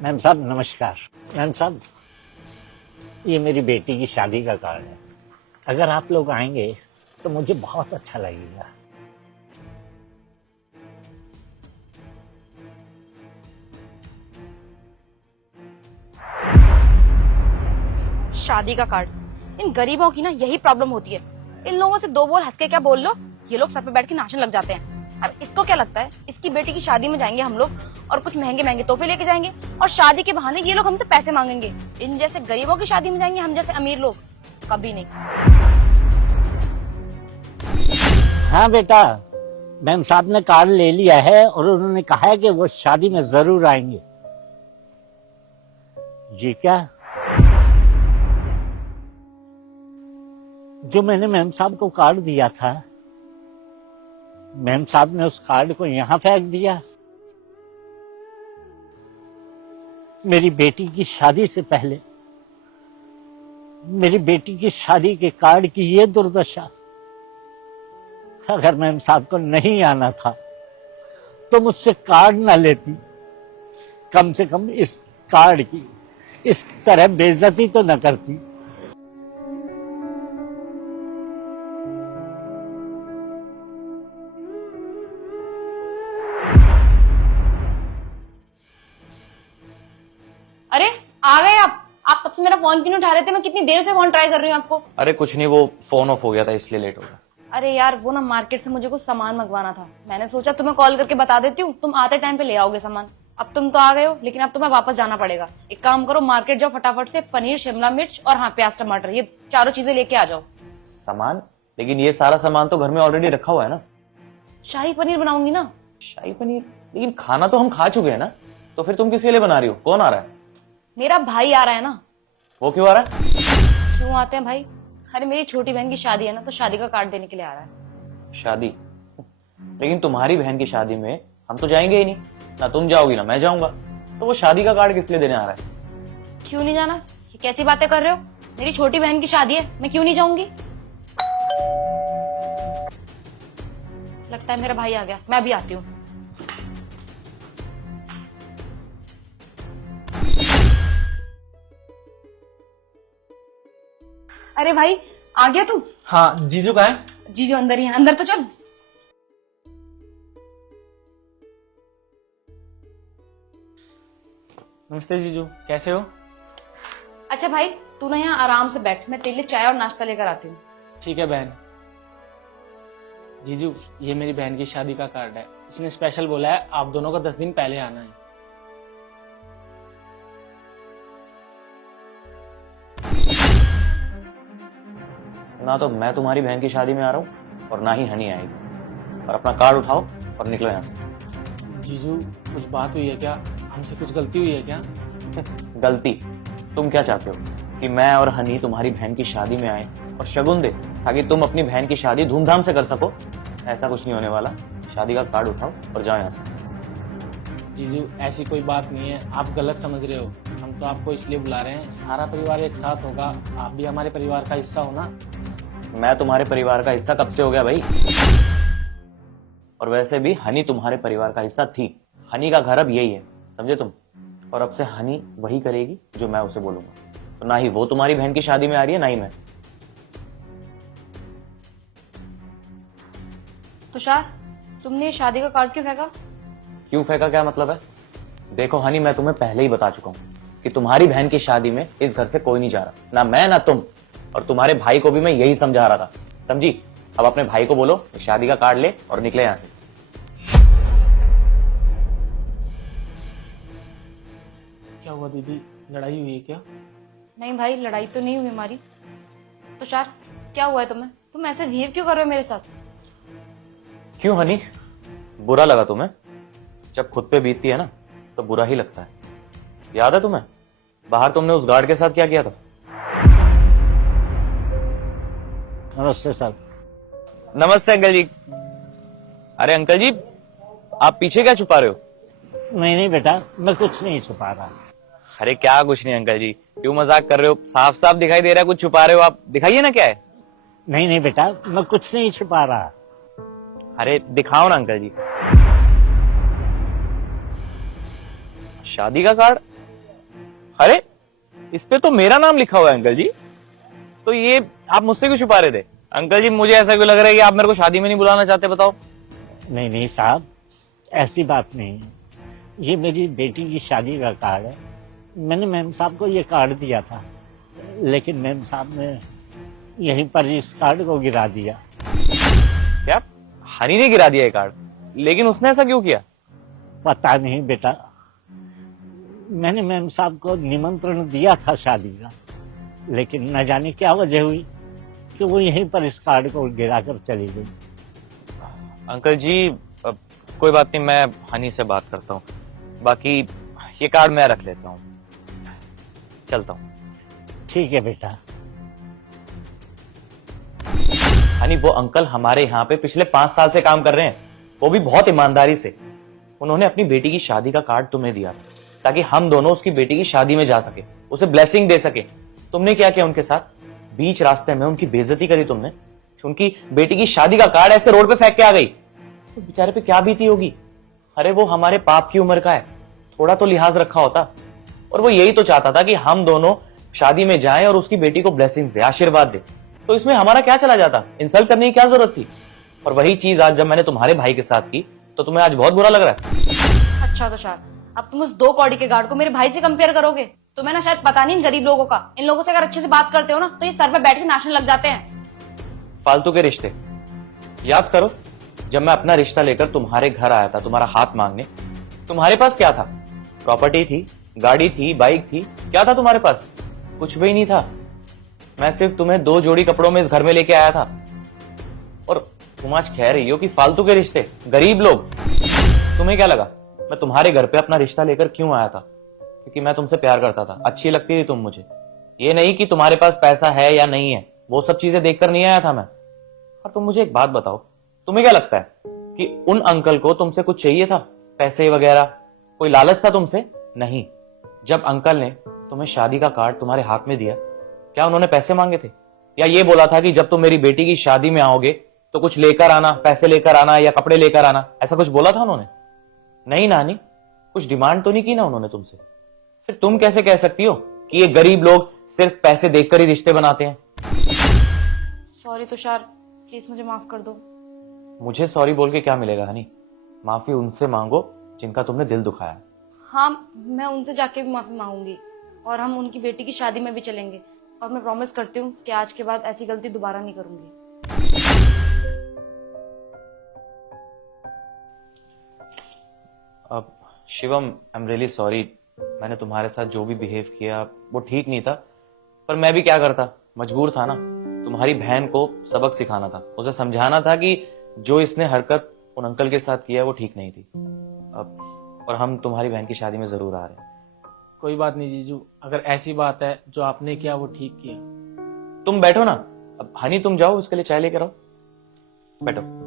Ma'am साहब नमस्कार। Ma'am साहब ये मेरी बेटी की शादी का कार्ड है। अगर आप लोग आएंगे तो मुझे बहुत अच्छा लगेगा। शादी का कार्ड। इन गरीबों की ना यही प्रॉब्लम होती है। इन लोगों से दो बोल हंस के क्या बोल लो, ये लोग सर पे बैठ के नाचने लग जाते हैं। अब इसको क्या लगता है, इसकी बेटी की शादी में जाएंगे हम लोग और कुछ महंगे महंगे तोहफे लेके जाएंगे और शादी के बहाने ये लोग हमसे पैसे मांगेंगे। इन जैसे गरीबों की शादी में जाएंगे हम जैसे अमीर लोग कभी नहीं। हाँ बेटा, मैम साहब ने कार्ड ले लिया है और उन्होंने कहा है कि वो शादी में जरूर आएंगे। जी क्या? जो मैंने मैम साहब को कार्ड दिया था, मैम साहब ने उस कार्ड को यहां फेंक दिया। मेरी बेटी की शादी से पहले मेरी बेटी की शादी के कार्ड की ये दुर्दशा। अगर मैम साहब को नहीं आना था तो मुझसे कार्ड ना लेती, कम से कम इस कार्ड की इस तरह बेइज्जती तो न करती। अरे आ गए आप तब से मेरा फोन क्यों नहीं उठा रहे थे? मैं कितनी देर से फोन ट्राई कर रही हूँ आपको। अरे कुछ नहीं, वो फोन ऑफ हो गया था इसलिए लेट हो गया। अरे यार वो ना मार्केट से मुझे कुछ सामान मंगवाना था। मैंने सोचा तुम्हें कॉल करके बता देती हूँ, तुम आते टाइम पे ले आओगे सामान। अब तुम तो आ गए हो, लेकिन अब तुम्हें वापस जाना पड़ेगा। एक काम करो, मार्केट जाओ फटाफट से, पनीर, शिमला मिर्च और हाँ प्याज टमाटर, ये चारों चीजें लेके आ जाओ। सामान? लेकिन ये सारा सामान तो घर में ऑलरेडी रखा हुआ है ना। शाही पनीर बनाऊंगी ना। शाही पनीर? लेकिन खाना तो हम खा चुके हैं ना, तो फिर तुम किसके लिए बना रही हो? कौन आ रहा है? मेरा भाई आ रहा है ना। वो क्यों आ रहा है? क्यों आते हैं भाई? अरे मेरी छोटी बहन की शादी है ना, तो शादी का कार्ड देने के लिए आ रहा है। शादी? लेकिन तुम्हारी बहन की शादी में हम तो जाएंगे ही नहीं, ना तुम जाओगी ना मैं जाऊंगा, तो वो शादी का कार्ड किस लिए देने आ रहा है? क्यों नहीं जाना? ये कैसी बातें कर रहे हो? मेरी छोटी बहन की शादी है, मैं क्यों नहीं जाऊंगी? लगता है मेरा भाई आ गया, मैं अभी आती हूँ। अरे भाई आ गया तू? हाँ, जीजू कहाँ है? जीजू अंदर ही है, अंदर तो चल। नमस्ते जीजू, कैसे हो? अच्छा भाई तू ना यहाँ आराम से बैठ, मैं तेरे लिए चाय और नाश्ता लेकर आती हूँ। ठीक है बहन। जीजू, ये मेरी बहन की शादी का कार्ड है। इसने स्पेशल बोला है आप दोनों को 10 दिन पहले आना है। ना तो मैं तुम्हारी बहन की शादी में आ रहा हूँ और ना ही हनी आएगी। और अपना कार्ड उठाओ और निकलो यहाँ से। जीजू, कुछ बात हुई है क्या? हमसे कुछ गलती हुई है क्या? गलती? तुम क्या चाहते हो कि मैं और हनी तुम्हारी बहन की शादी में आए और शगुन दे ताकि तुम अपनी बहन की शादी धूमधाम से कर सको? ऐसा कुछ नहीं होने वाला। शादी का कार्ड उठाओ और जाओ यहाँ से। जीजू, ऐसी कोई बात नहीं है, आप गलत समझ रहे हो। हम तो आपको इसलिए बुला रहे हैं, सारा परिवार एक साथ होगा, आप भी हमारे परिवार का हिस्सा हो ना। मैं तुम्हारे परिवार का हिस्सा कब से हो गया भाई? और वैसे भी हनी तुम्हारे परिवार का हिस्सा थी। हनी का घर अब यही है, समझे तुम? और अब से हनी वही करेगी जो मैं उसे बोलूंगा। तो ना ही वो तुम्हारी बहन की शादी में आ रही है, ना ही मैं। तुषार, तुमने ये शादी का कार्ड क्यों फेंका? क्यों फेंका क्या मतलब है? देखो हनी, मैं तुम्हें पहले ही बता चुका हूँ कि तुम्हारी बहन की शादी में इस घर से कोई नहीं जा रहा, ना मैं ना तुम। और तुम्हारे भाई को भी मैं यही समझा रहा था, समझी? अब अपने भाई को बोलो शादी का कार्ड ले और निकले यहां से। क्या हुआ दीदी, लड़ाई हुई है क्या? नहीं भाई, लड़ाई तो नहीं हुई हमारी। तुषार क्या हुआ है तुम्हें? तुम ऐसे बिहेव क्यों कर रहे हो मेरे साथ? क्यों हनी, बुरा लगा तुम्हें? जब खुद पे बीतती है ना तो बुरा ही लगता है। याद है तुम्हें बाहर तुमने उस गार्ड के साथ क्या किया था? नमस्ते सर। नमस्ते अंकल जी। अरे अंकल जी, आप पीछे क्या छुपा रहे हो? नहीं नहीं बेटा, मैं कुछ नहीं छुपा रहा। अरे क्या कुछ नहीं अंकल जी, क्यों मजाक कर रहे हो? साफ साफ दिखाई दे रहा है कुछ छुपा रहे हो आप। दिखाइए ना क्या है। नहीं नहीं बेटा, मैं कुछ नहीं छुपा रहा। अरे दिखाओ ना अंकल जी। शादी का कार्ड? अरे इस पे तो मेरा नाम लिखा हुआ है अंकल जी, तो ये आप मुझसे क्यों छुपा रहे थे? अंकल जी मुझे ऐसा क्यों लग रहा है कि आप मेरे को शादी में नहीं बुलाना चाहते, बताओ। नहीं नहीं साहब, ऐसी बात नहीं है। ये मेरी बेटी की शादी का कार्ड है। मैंने मैम साहब को ये कार्ड दिया था, लेकिन मैम साहब ने यहीं पर इस कार्ड को गिरा दिया। क्या हनी ने गिरा दिया ये कार्ड? लेकिन उसने ऐसा क्यों किया? पता नहीं बेटा, मैंने मैम साहब को निमंत्रण दिया था शादी का, लेकिन न जाने क्या वजह हुई कि वो यहीं पर इस कार्ड को गिरा कर चली गई। अंकल जी कोई बात नहीं, मैं हनी से बात करता हूँ। बाकी ये कार्ड मैं रख लेता हूँ, चलता हूँ। ठीक है बेटा। हनी वो अंकल हमारे यहाँ पे पिछले 5 साल से काम कर रहे हैं, वो भी बहुत ईमानदारी से। उन्होंने अपनी बेटी की शादी का कार्ड तुम्हें दिया था ताकि हम दोनों उसकी बेटी की शादी में जा सके, उसे ब्लेसिंग दे सके। तुमने क्या किया उनके साथ? बीच रास्ते में उनकी बेइज्जती करी तुमने। उनकी बेटी की शादी का कार्ड ऐसे रोड पे फेंक के आ गई। उस बेचारे पे क्या बीती होगी? अरे वो हमारे पाप की उम्र का है, थोड़ा तो लिहाज रखा होता। और वो यही तो चाहता था कि हम दोनों शादी में जाएं और उसकी बेटी को ब्लेसिंग्स दे, आशीर्वाद दे। तो इसमें हमारा क्या चला जाता? इंसल्ट करने की क्या जरूरत थी? और वही चीज आज जब मैंने तुम्हारे भाई के साथ की तो तुम्हें आज बहुत बुरा लग रहा है। अच्छा तुषार, अब तुम उस 2 कौड़ी के गार्ड को मेरे भाई से कंपेयर करोगे? तुम्हें ना शायद पता नहीं इन गरीब लोगों का। इन लोगों से अगर अच्छे से बात करते हो ना तो ये सर पे बैठ के नाचने लग जाते हैं। फालतू के रिश्ते याद करो, जब मैं अपना रिश्ता लेकर तुम्हारे घर आया था तुम्हारा हाथ मांगने, तुम्हारे पास क्या था? प्रॉपर्टी थी, गाड़ी थी, बाइक थी, क्या था तुम्हारे पास? कुछ भी नहीं था। मैं सिर्फ तुम्हें 2 जोड़ी कपड़ों में इस घर में लेके आया था। और तुम आज कह रही हो कि फालतू के रिश्ते, गरीब लोग। तुम्हें क्या लगा मैं तुम्हारे घर पे अपना रिश्ता लेकर क्यों आया था? क्योंकि मैं तुमसे प्यार करता था, अच्छी लगती थी तुम मुझे। ये नहीं कि तुम्हारे पास पैसा है या नहीं है, वो सब चीजें देखकर नहीं आया था मैं। और तुम मुझे एक बात बताओ, तुम्हें क्या लगता है कि उन अंकल को तुमसे कुछ चाहिए था? पैसे वगैरह, कोई लालच था तुमसे? नहीं। जब अंकल ने तुम्हें शादी का कार्ड तुम्हारे हाथ में दिया, क्या उन्होंने पैसे मांगे थे? या ये बोला था कि जब तुम मेरी बेटी की शादी में आओगे तो कुछ लेकर आना, पैसे लेकर आना या कपड़े लेकर आना, ऐसा कुछ बोला था उन्होंने? नहीं नानी, कुछ डिमांड तो नहीं की ना उन्होंने तुमसे। फिर तुम कैसे कह सकती हो कि ये गरीब लोग सिर्फ पैसे देखकर ही रिश्ते बनाते हैं? सॉरी तुषार, प्लीज मुझे माफ कर दो। मुझे सॉरी बोल के क्या मिलेगा हनी? माफी उनसे मांगो जिनका तुमने दिल दुखाया। हाँ, मैं उनसे जाके भी माफी मांगूंगी और हम उनकी बेटी की शादी में भी चलेंगे। और मैं प्रॉमिस करती हूँ कि आज के बाद ऐसी गलती दोबारा नहीं करूंगी। अब Shivam, I am really sorry. मैंने तुम्हारे साथ जो भी बिहेव किया वो ठीक नहीं था, पर मैं भी क्या करता, मजबूर था ना। तुम्हारी बहन को सबक सिखाना था, उसे समझाना था कि जो इसने हरकत उन अंकल के साथ किया वो ठीक नहीं थी। अब और हम तुम्हारी बहन की शादी में जरूर आ रहे हैं। कोई बात नहीं जीजू, अगर ऐसी बात है जो आपने किया वो ठीक किया। तुम बैठो ना। अब हनी तुम जाओ, इसके लिए चाय लेकर आओ, बैठो।